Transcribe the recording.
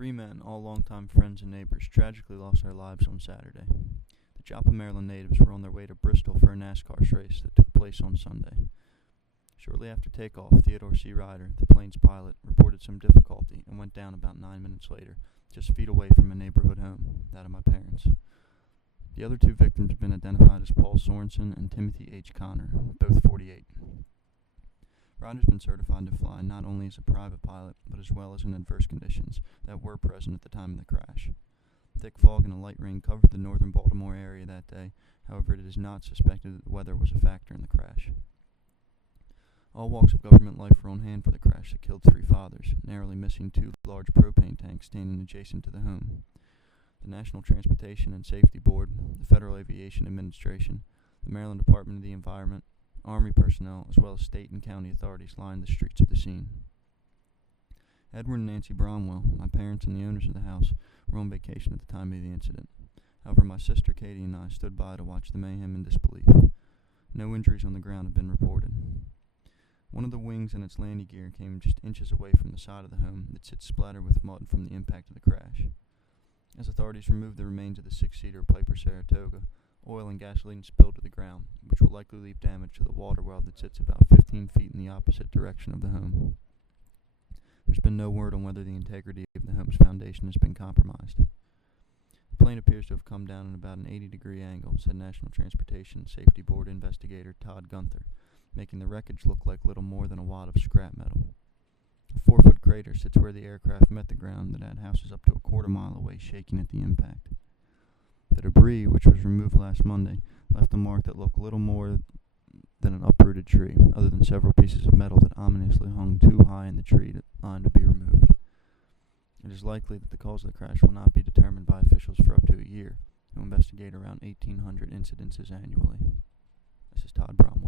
Three men, all longtime friends and neighbors, tragically lost their lives on Saturday. The Joplin, Maryland natives were on their way to Bristol for a NASCAR race that took place on Sunday. Shortly after takeoff, Theodore C. Ryder, the plane's pilot, reported some difficulty and went down about 9 minutes later, just feet away from a neighborhood home, that of my parents. The other two victims have been identified as Paul Sorensen and Timothy H. Connor, both 48. Ryder's been certified to fly not only as a private pilot, but as well as in adverse conditions that were present at the time of the crash. Thick fog and a light rain covered the northern Baltimore area that day. However, it is not suspected that the weather was a factor in the crash. All walks of government life were on hand for the crash that killed three fathers, narrowly missing two large propane tanks standing adjacent to the home. The National Transportation and Safety Board, the Federal Aviation Administration, the Maryland Department of the Environment, Army personnel, as well as state and county authorities lined the streets of the scene. Edward and Nancy Bromwell, my parents and the owners of the house, were on vacation at the time of the incident. However, my sister Katie and I stood by to watch the mayhem in disbelief. No injuries on the ground have been reported. One of the wings and its landing gear came just inches away from the side of the home that sits splattered with mud from the impact of the crash. As authorities removed the remains of the six-seater Piper Saratoga, oil and gasoline spilled to the ground, which will likely leave damage to the water well that sits about 15 feet in the opposite direction of the home. There's been no word on whether the integrity of the home's foundation has been compromised. The plane appears to have come down at about an 80-degree angle, said National Transportation Safety Board investigator Todd Gunther, making the wreckage look like little more than a wad of scrap metal. A 4-foot crater sits where the aircraft met the ground that had houses up to a quarter-mile away shaking at the impact. The debris, which was removed last Monday, left a mark that looked little more than an uprooted tree, other than several pieces of metal that ominously hung too high in the tree line to be removed. It is likely that the cause of the crash will not be determined by officials for up to a year, who investigate around 1,800 incidences annually. This is Todd Bromwell.